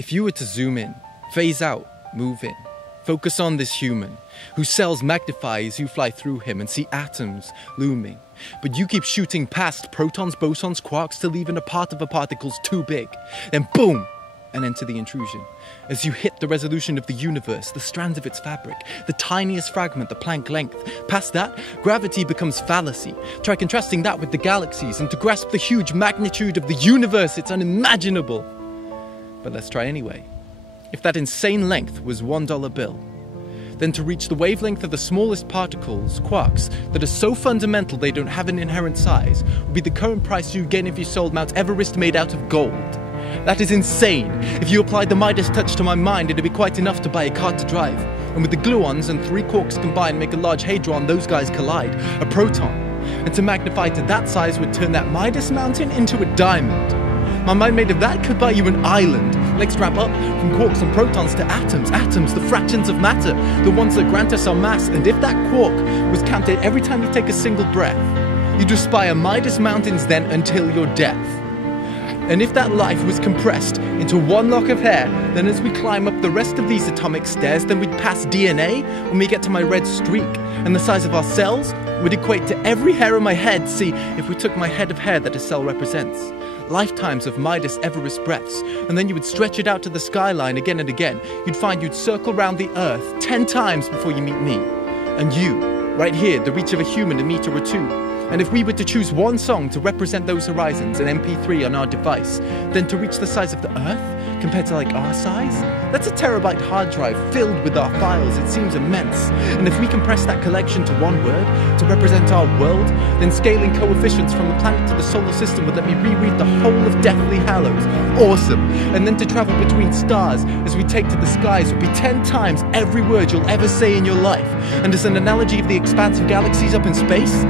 If you were to zoom in, phase out, move in, focus on this human, whose cells magnify as you fly through him and see atoms looming. But you keep shooting past protons, bosons, quarks till even a part of a particle's too big. Then boom! And enter the intrusion. As you hit the resolution of the universe, the strands of its fabric, the tiniest fragment, the Planck length. Past that, gravity becomes fallacy. Try contrasting that with the galaxies, and to grasp the huge magnitude of the universe, it's unimaginable. But let's try anyway. If that insane length was $1 bill, then to reach the wavelength of the smallest particles, quarks, that are so fundamental they don't have an inherent size, would be the current price you'd gain if you sold Mount Everest made out of gold. That is insane. If you applied the Midas touch to my mind, it'd be quite enough to buy a car to drive. And with the gluons and 3 quarks combined make a large hadron, those guys collide, a proton. And to magnify to that size would turn that Midas mountain into a diamond. My mind made of that could buy you an island. Let's wrap up from quarks and protons to atoms. Atoms, the fractions of matter, the ones that grant us our mass. And if that quark was counted every time you take a single breath, you'd aspire Midas mountains then until your death. And if that life was compressed into one lock of hair, then as we climb up the rest of these atomic stairs, then we'd pass DNA when we get to my red streak. And the size of our cells would equate to every hair on my head. See, if we took my head of hair that a cell represents, lifetimes of Midas Everest breaths, and then you would stretch it out to the skyline again and again, you'd find you'd circle round the earth 10 times before you meet me. And you, right here, the reach of a human, a meter or two. And if we were to choose one song to represent those horizons, an MP3 on our device, then to reach the size of the Earth, compared to like our size, that's a terabyte hard drive filled with our files. It seems immense. And if we compress that collection to one word to represent our world, then scaling coefficients from the planet to the solar system would let me reread the whole of Deathly Hallows. Awesome. And then to travel between stars as we take to the skies would be 10 times every word you'll ever say in your life. And as an analogy of the expanse of galaxies up in space,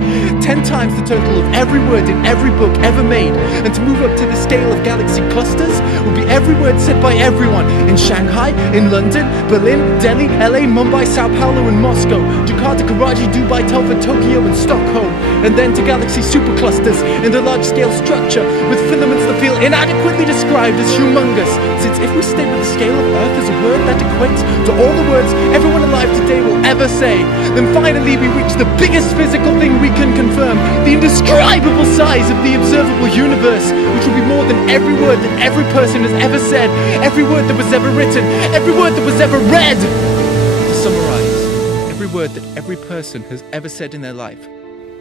10 times the total of every word in every book ever made. And to move up to the scale of galaxy clusters would be every word said by everyone in Shanghai, in London, Berlin, Delhi, LA, Mumbai, Sao Paulo and Moscow, Jakarta, Karachi, Dubai, Telford, Tokyo and Stockholm. And then to galaxy superclusters in the large-scale structure with filaments that feel inadequately described as humongous. Since if we stay with the scale of Earth as a word that equates to all the words everyone alive today will ever say, then finally we reach the biggest physical thing we can confirm, the indescribable size of the observable universe, which will be more than every word that every person has ever said, every word that was ever written, every word that was ever read. To summarize, every word that every person has ever said in their life,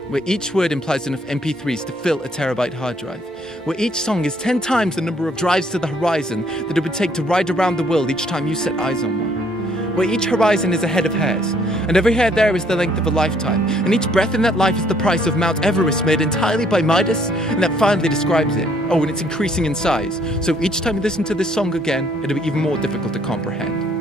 where each word implies enough MP3s to fill a terabyte hard drive, where each song is 10 times the number of drives to the horizon that it would take to ride around the world each time you set eyes on one, where each horizon is a head of hairs, and every hair there is the length of a lifetime, and each breath in that life is the price of Mount Everest made entirely by Midas, and that finally describes it. Oh, and it's increasing in size, so each time you listen to this song again, it'll be even more difficult to comprehend.